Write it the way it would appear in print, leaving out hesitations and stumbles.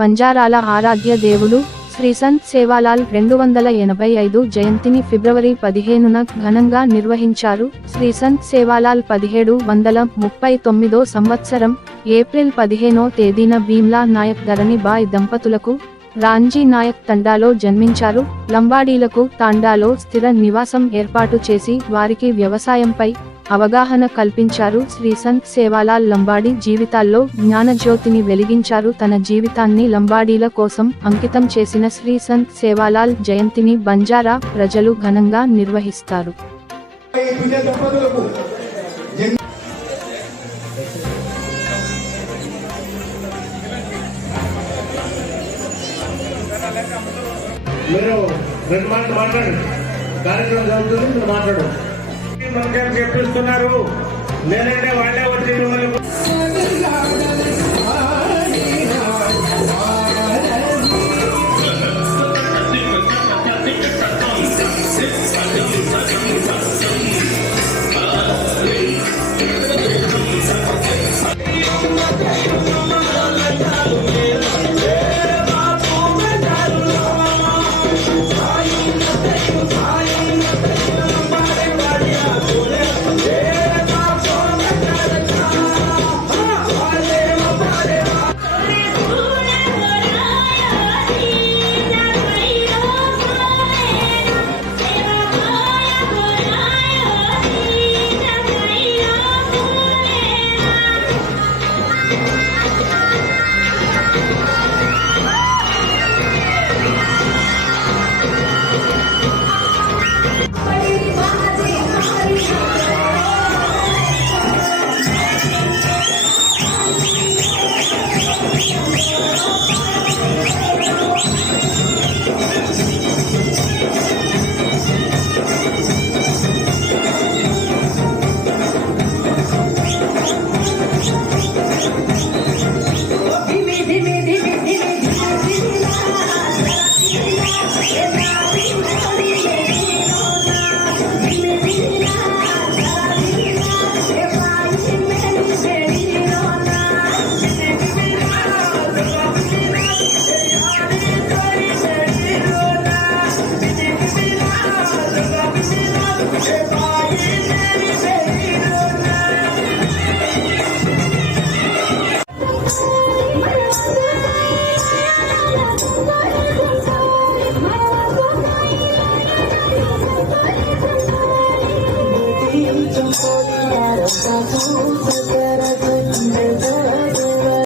బంజారాల ఆరాధ్య దేవుడు శ్రీ సంత్ సేవాలాల్ 285 జయంతిని ఫిబ్రవరి 15న ఘనంగా నిర్వహించారు. శ్రీ సంత్ సేవాలాల్ 1739 సంవత్సరం ఏప్రిల్ 15వ తేదీన భీమ్లా నాయక్ ధరణి బాయ్ దంపతులకు రాంజీ నాయక్ తండాలో జన్మించారు. లంబాడీలకు తాండాలో స్థిర నివాసం ఏర్పాటు చేసి వారికి వ్యవసాయంపై అవగాహన కల్పించారు. శ్రీ సంత్ సేవాలాల్ లంబాడీ జీవితాల్లో జ్ఞానజ్యోతిని వెలిగించారు. తన జీవితాన్ని లంబాడీల కోసం అంకితం చేసిన శ్రీ సంత్ సేవాలాల్ జయంతిని బంజారా ప్రజలు ఘనంగా నిర్వహిస్తారు. మీరు రెండు మాటలు మాట్లాడండి. కార్యక్రమం జరుగుతుంది, మీరు మాట్లాడు. మనకేం చెప్పిస్తున్నారు, లేదంటే వాళ్ళే వచ్చి మిమ్మల్ని